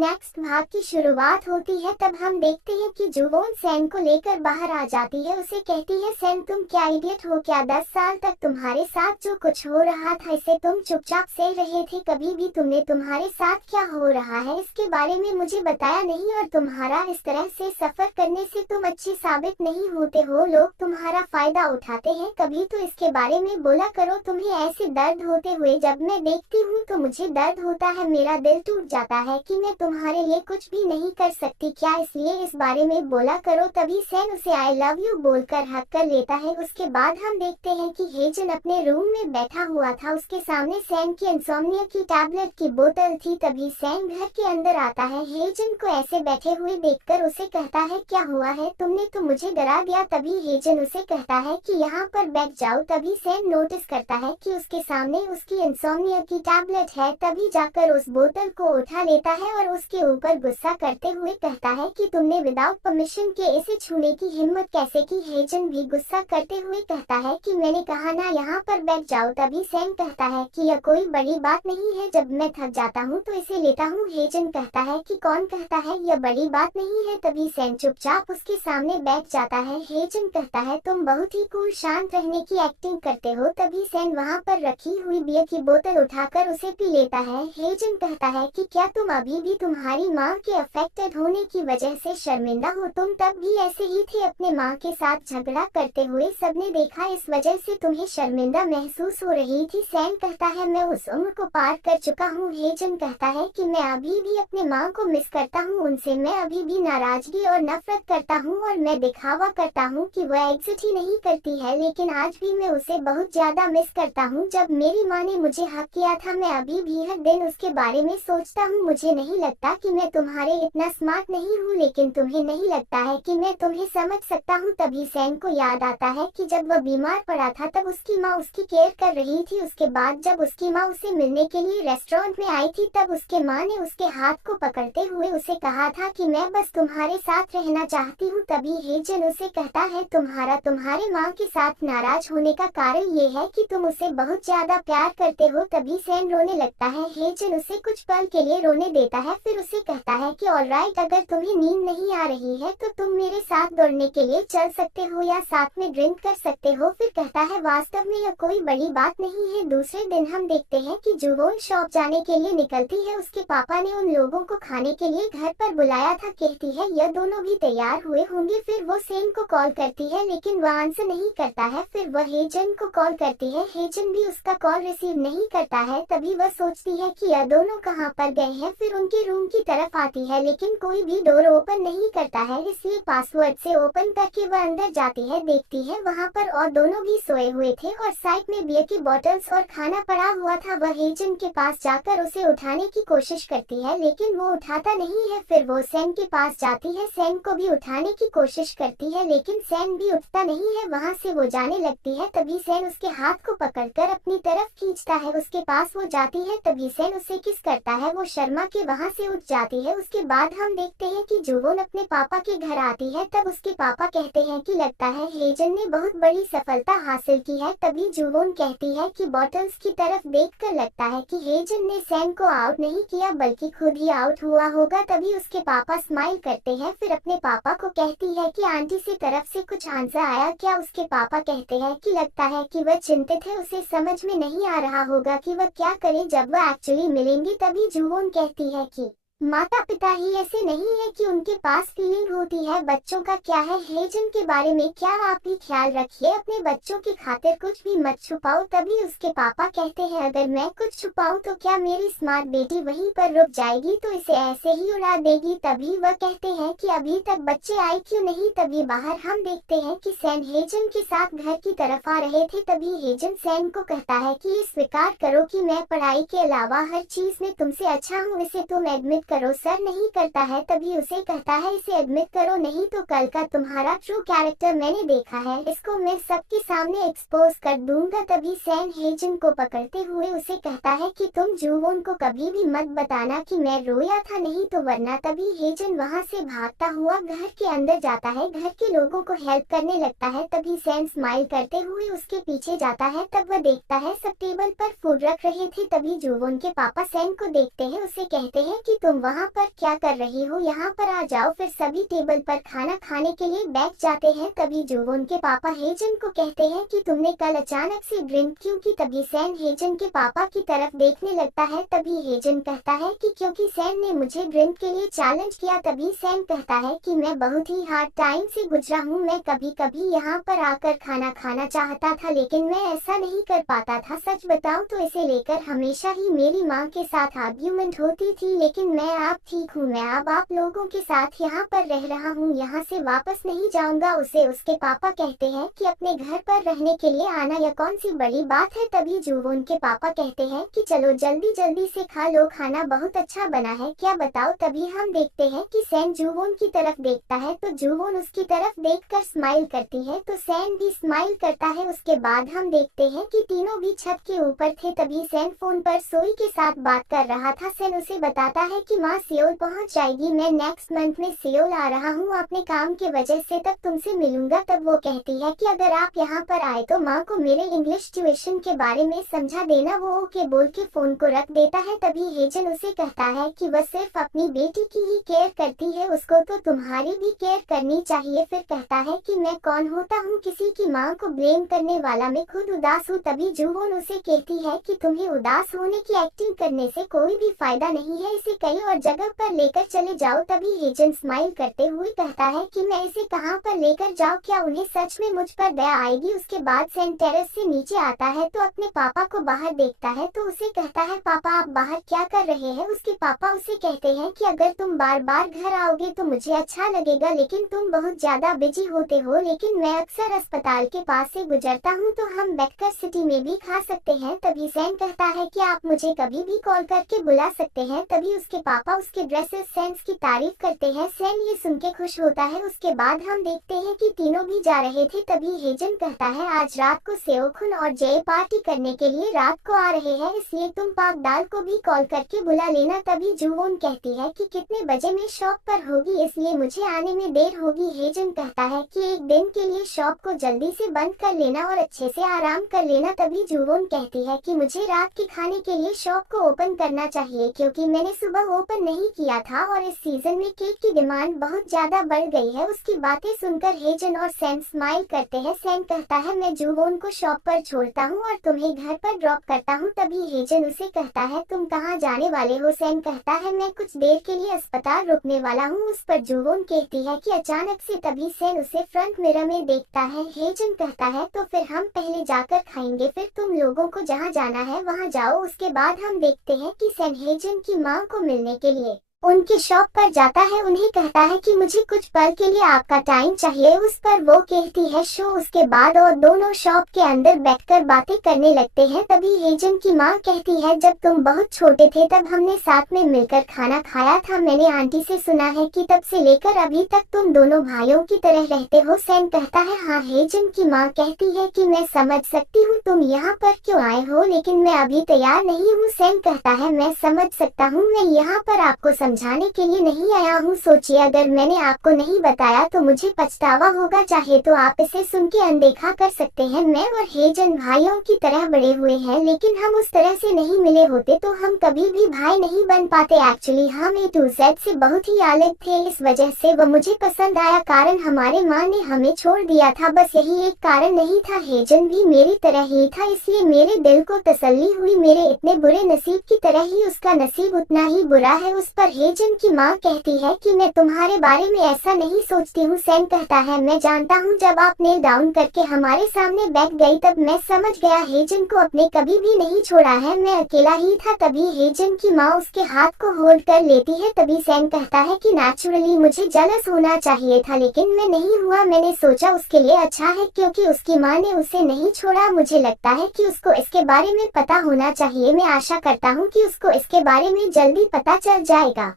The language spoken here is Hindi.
नेक्स्ट भाग की शुरुआत होती है। तब हम देखते हैं कि जुवोन सैन को लेकर बाहर आ जाती है। उसे कहती है, सैन तुम क्या इडियट हो क्या? 10 साल तक तुम्हारे साथ जो कुछ हो रहा था इसे तुम चुपचाप सह रहे थे। कभी भी तुमने तुम्हारे साथ क्या हो रहा है इसके बारे में मुझे बताया नहीं, और तुम्हारा इस तरह से सफर करने से तुम अच्छे साबित नहीं होते हो। लोग तुम्हारा फायदा उठाते हैं। कभी तो इसके बारे में बोला करो। तुम्हें ऐसे दर्द होते हुए जब मैं देखती हूँ तो मुझे दर्द होता है, मेरा दिल टूट जाता है कि मैं तुम्हारे लिए कुछ भी नहीं कर सकती क्या? इसलिए इस बारे में बोला करो। तभी सैन उसे आई लव यू बोलकर हक कर लेता है। उसके बाद हम देखते हैं कि हेजन अपने रूम में बैठा हुआ था। उसके सामने सैन की इंसोम्निया की टैबलेट की बोतल थी। तभी सैन घर के अंदर आता है। हेजन को ऐसे बैठे हुए देखकर उसे कहता है, क्या हुआ है? तुमने तो मुझे डरा दिया। तभी हेजन उसे कहता है कि यहाँ पर बैठ जाओ। तभी सैन नोटिस करता है कि उसके सामने उसकी इंसोम्निया की टैबलेट है। तभी जाकर उस बोतल को उठा लेता है और उसके ऊपर गुस्सा करते हुए कहता है कि तुमने विदाउट परमिशन के इसे छूने की हिम्मत कैसे की? हेजन भी गुस्सा करते हुए कहता है कि मैंने कहा ना यहाँ पर बैठ जाओ। तभी सैन कहता है कि यह कोई बड़ी बात नहीं है, जब मैं थक जाता हूँ तो इसे लेता हूँ। हेजन कहता है कि कौन कहता है यह बड़ी बात नहीं है? तभी सैन चुपचाप उसके सामने बैठ जाता है। हेजन कहता है, तुम बहुत ही कूल शांत रहने की एक्टिंग करते हो। तभी सैन वहाँ पर रखी हुई बियर की बोतल उठाकर उसे पी लेता है। हेजन कहता है कि क्या तुम अभी भी तुम्हारी माँ के अफेक्टेड होने की वजह से शर्मिंदा हो? तुम तब भी ऐसे ही थे, अपने माँ के साथ झगड़ा करते हुए सबने देखा, इस वजह से तुम्हें शर्मिंदा महसूस हो रही थी। सैन कहता है, मैं उस उम्र को पार कर चुका हूँ। हेजन कहता है कि मैं अभी भी अपने माँ को मिस करता हूँ, उनसे मैं अभी भी नाराजगी और नफरत करता हूँ, और मैं दिखावा करता हूँ कि वह एग्जिट ही नहीं करती है, लेकिन आज भी मैं उसे बहुत ज्यादा मिस करता हूँ। जब मेरी माँ ने मुझे हक किया था मैं अभी भी हर दिन उसके बारे में सोचता हूँ। मुझे नहीं लगता कि मैं तुम्हारे इतना स्मार्ट नहीं हूँ, लेकिन तुम्हें नहीं लगता है कि मैं तुम्हें समझ सकता हूँ। तभी सैन को याद आता है कि जब वह बीमार पड़ा था तब उसकी माँ उसकी केयर कर रही थी। उसके बाद जब उसकी माँ उसे मिलने के लिए रेस्टोरेंट में आई थी तब उसके माँ ने उसके हाथ को पकड़ते हुए उसे कहा था कि मैं बस तुम्हारे साथ रहना चाहती हूँ। तभी हेजन उसे कहता है, तुम्हारे माँ के साथ नाराज होने का कारण ये है कि तुम उसे बहुत ज्यादा प्यार करते हो। तभी सैन रोने लगता है। हेजन उसे कुछ पल के लिए रोने देता है, फिर उसे कहता है कि ऑलराइट, अगर तुम्हें नींद नहीं आ रही है तो तुम मेरे साथ दौड़ने के लिए चल सकते हो या साथ में ड्रिंक कर सकते हो। फिर कहता है, वास्तव में यह कोई बड़ी बात नहीं है। दूसरे दिन हम देखते हैं कि जुवोन शॉप जाने के लिए निकलती है। उसके पापा ने उन लोगों को खाने के लिए घर पर बुलाया था। कहती है यह दोनों भी तैयार हुए होंगे। फिर वो सैन को कॉल करती है लेकिन वह आंसर नहीं करता है। फिर वह हेजन को कॉल करती है, हेजन भी उसका कॉल रिसीव नहीं करता है। तभी वह सोचती है कि यह दोनों कहाँ पर गए हैं। फिर उनके रूम की तरफ आती है लेकिन कोई भी डोर ओपन नहीं करता है, इसलिए पासवर्ड से ओपन करके वह अंदर जाती है। देखती है वहाँ पर और दोनों भी सोए हुए थे और साइड में बियर की बोतल्स और खाना पड़ा हुआ था। वह हेजन के पास जाकर उसे उठाने की कोशिश करती है लेकिन वो उठाता नहीं है। फिर वो सैन के पास जाती है, सैन को भी उठाने की कोशिश करती है लेकिन सैन भी उठता नहीं है। वहाँ से वो जाने लगती है। तभी सैन उसके हाथ को पकड़कर अपनी तरफ खींचता है। उसके पास वो जाती है। तभी सैन उसे किस करता है। वो शर्मा के वहाँ से उठ जाती है। उसके बाद हम देखते हैं कि जुवोन अपने पापा के घर आती है। तब उसके पापा कहते हैं कि लगता है हेजन ने बहुत बड़ी सफलता हासिल की है। तभी जुवोन कहती है कि बॉटल्स की तरफ देखकर लगता है कि हेजन ने सैन को आउट नहीं किया बल्कि खुद ही आउट हुआ होगा। तभी उसके पापा स्माइल करते हैं। फिर अपने पापा को कहती है कि आंटी से तरफ से कुछ आंसर आया क्या? उसके पापा कहते हैं कि लगता है कि वह चिंतित है, उसे समझ में नहीं आ रहा होगा कि वह क्या करे जब वह एक्चुअली मिलेंगी। तभी जुवोन कहती है कि माता पिता ही ऐसे नहीं है कि उनके पास फीलिंग होती है। बच्चों का क्या है, हेजन के बारे में क्या आप भी ख्याल रखिए, अपने बच्चों की खातिर कुछ भी मत छुपाओ। तभी उसके पापा कहते हैं, अगर मैं कुछ छुपाऊं तो क्या मेरी स्मार्ट बेटी वहीं पर रुक जाएगी तो इसे ऐसे ही उड़ा देगी। तभी वह कहते हैं कि अभी तक बच्चे आए क्यों नहीं। तभी बाहर हम देखते हैं कि सैन हेजन के साथ घर की तरफ आ रहे थे। तभी हेजन सैन को कहता है कि ये स्वीकार करो कि मैं पढ़ाई के अलावा हर चीज में तुमसे अच्छा हूँ, इसे तुम एडमिट करो। सर नहीं करता है। तभी उसे कहता है, इसे एडमिट करो, नहीं तो कल का तुम्हारा ट्रू कैरेक्टर मैंने देखा है, इसको मैं सबके सामने एक्सपोज कर दूंगा। तभी सैन हेजन को पकड़ते हुए उसे कहता है कि तुम जुवोन को कभी भी मत बताना कि मैं रोया था, नहीं तो वरना। तभी हेजन वहाँ से भागता हुआ घर के अंदर जाता है, घर के लोगों को हेल्प करने लगता है। तभी सैन स्माइल करते हुए उसके पीछे जाता है। तब वह देखता है सब टेबल पर फूड रख रहे थे। तभी जुवोन के पापा सैन को देखते हैं, उसे कहते हैं कि तुम वहाँ पर क्या कर रही हो, यहाँ पर आ जाओ। फिर सभी टेबल पर खाना खाने के लिए बैठ जाते हैं। तभी जुवोन के पापा हेजन को कहते हैं कि तुमने कल अचानक से ड्रिंक क्यों की। तभी सैन हेजन के पापा की तरफ देखने लगता है। तभी हेजन कहता है कि क्योंकि सैन ने मुझे ड्रिंक के लिए चैलेंज किया। तभी सैन कहता है कि मैं बहुत ही हार्ड टाइम से गुजरा हूँ, मैं कभी कभी यहाँ पर आकर खाना खाना चाहता था लेकिन मैं ऐसा नहीं कर पाता था। सच बताऊं तो इसे लेकर हमेशा ही मेरी माँ के साथ आर्ग्यूमेंट होती थी, लेकिन मैं अब ठीक हूँ। मैं अब आप लोगों के साथ यहाँ पर रह रहा हूँ, यहाँ से वापस नहीं जाऊंगा। उसे उसके पापा कहते हैं कि अपने घर पर रहने के लिए आना, यह कौन सी बड़ी बात है। तभी जुवोन के पापा कहते हैं कि चलो जल्दी जल्दी से खा लो, खाना बहुत अच्छा बना है, क्या बताओ। तभी हम देखते हैं कि सैन जुवोन की तरफ देखता है तो जुवोन उसकी तरफ देखकर स्माइल करती है तो सैन भी स्माइल करता है। उसके बाद हम देखते हैं कि तीनों भी छत के ऊपर थे। तभी सैन फोन पर सोई के साथ बात कर रहा था। सैन उसे बताता है कि माँ सियोल पहुंच जाएगी, मैं नेक्स्ट मंथ में सियोल आ रहा हूँ, अपने काम के वजह से तब तुमसे मिलूंगा। तब वो कहती है कि अगर आप यहाँ पर आए तो माँ को मेरे इंग्लिश ट्यूशन के बारे में समझा देना। वो ओके बोल के फोन को रख देता है। तभी हेजन उसे कहता है कि वह सिर्फ अपनी बेटी की ही केयर करती है, उसको तो तुम्हारी भी केयर करनी चाहिए। फिर कहता है कि मैं कौन होता हूँ किसी की माँ को ब्लेम करने वाला, मैं खुद उदास हूँ। तभी जुवोन उसे कहती है कि तुम्हें उदास होने की एक्टिंग करने से कोई भी फायदा नहीं है, इसे कहीं और जगह पर लेकर चले जाओ। तभी हेजन स्माइल करते हुए कहता है कि मैं इसे कहाँ पर लेकर जाऊँ, क्या उन्हें सच में मुझ पर दया आएगी। उसके बाद सैन टेरेस से नीचे आता है तो अपने पापा को बाहर देखता है तो उसे कहता है पापा आप बाहर क्या कर रहे हैं। उसके पापा उसे कहते हैं कि अगर तुम बार बार घर आओगे तो मुझे अच्छा लगेगा, लेकिन तुम बहुत ज्यादा बिजी होते हो, लेकिन मैं अक्सर अस्पताल के पास से गुजरता हूँ तो हम बैठकर सिटी में भी खा सकते हैं। तभी सैन कहता है कि आप मुझे कभी भी कॉल करके बुला सकते हैं। तभी उसके पापा उसके ड्रेसेस सेंस की तारीफ करते हैं। सैन ये सुन के खुश होता है। उसके बाद हम देखते हैं कि तीनों भी जा रहे थे। तभी हेजन कहता है आज रात को सेओखुन और जय पार्टी करने के लिए रात को आ रहे हैं, इसलिए तुम पाक दाल को भी कॉल करके बुला लेना। तभी जुवोन कहती है कि कितने बजे मैं शॉप पर होगी, इसलिए मुझे आने में देर होगी। हेजन कहता है कि एक दिन के लिए शॉप को जल्दी से बंद कर लेना और अच्छे से आराम कर लेना। तभी जुवोन कहती है कि मुझे रात के खाने के लिए शॉप को ओपन करना चाहिए क्योंकि मैंने सुबह ओपन नहीं किया था और इस सीजन में केक की डिमांड बहुत ज्यादा बढ़ गई है। उसकी बातें सुनकर हेजन और सैन स्माइल करते हैं। सैन कहता है मैं जुवोन को शॉप पर छोड़ता हूँ और तुम्हें घर पर ड्रॉप करता हूँ। तभी हेजन उसे कहता है तुम कहाँ जाने वाले हो। सैन कहता है मैं कुछ देर के लिए अस्पताल रुकने वाला हूँ। उस पर जुवोन कहती है कि अचानक से। तभी सैन उसे फ्रंट मिरर में देखता है। हेजन कहता है तो फिर हम पहले जाकर खाएंगे, फिर तुम लोगों को जहाँ जाना है वहाँ जाओ। उसके बाद हम देखते हैं कि सैन हेजन की माँ को मिलने के लिए उनकी शॉप पर जाता है। उन्हें कहता है कि मुझे कुछ पल के लिए आपका टाइम चाहिए। उस पर वो कहती है शो। उसके बाद और दोनों शॉप के अंदर बैठकर बातें करने लगते हैं। तभी हेजन की माँ कहती है जब तुम बहुत छोटे थे तब हमने साथ में मिलकर खाना खाया था, मैंने आंटी से सुना है कि तब से लेकर अभी तक तुम दोनों भाइयों की तरह रहते हो। सैन कहता है हाँ। हेजन की माँ कहती है कि मैं समझ सकती हूँ तुम यहाँ पर क्यों आए हो, लेकिन मैं अभी तैयार नहीं हूँ। सैन कहता है मैं समझ सकता हूँ, मैं यहाँ पर आपको समझाने के लिए नहीं आया हूँ। सोचिए अगर मैंने आपको नहीं बताया तो मुझे पछतावा होगा, चाहे तो आप इसे सुन के अनदेखा कर सकते हैं। मैं और हेजन भाइयों की तरह बड़े हुए हैं, लेकिन हम उस तरह से नहीं मिले होते तो हम कभी भी भाई नहीं बन पाते। एक्चुअली हम A to Z से बहुत ही अलग थे, इस वजह से वो मुझे पसंद आया, कारण हमारे माँ ने हमें छोड़ दिया था, बस यही एक कारण नहीं था। हेजन भी मेरी तरह ही था, इसलिए मेरे दिल को तसल्ली हुई। मेरे इतने बुरे नसीब की तरह ही उसका नसीब उतना ही बुरा है। उस पर हेजन की माँ कहती है कि मैं तुम्हारे बारे में ऐसा नहीं सोचती हूँ। सैन कहता है मैं जानता हूँ, जब आप नेल डाउन करके हमारे सामने बैठ गई तब मैं समझ गया हेजन को अपने कभी भी नहीं छोड़ा है, मैं अकेला ही था। तभी हेजन की माँ उसके हाथ को होल्ड कर लेती है। तभी सैन कहता है कि नेचुरली मुझे जेलस होना चाहिए था, लेकिन मैं नहीं हुआ। मैंने सोचा उसके लिए अच्छा है क्योंकि उसकी माँ ने उसे नहीं छोड़ा। मुझे लगता है कि उसको इसके बारे में पता होना चाहिए। मैं आशा करता हूँ कि उसको इसके बारे में जल्दी पता चल जाएगा।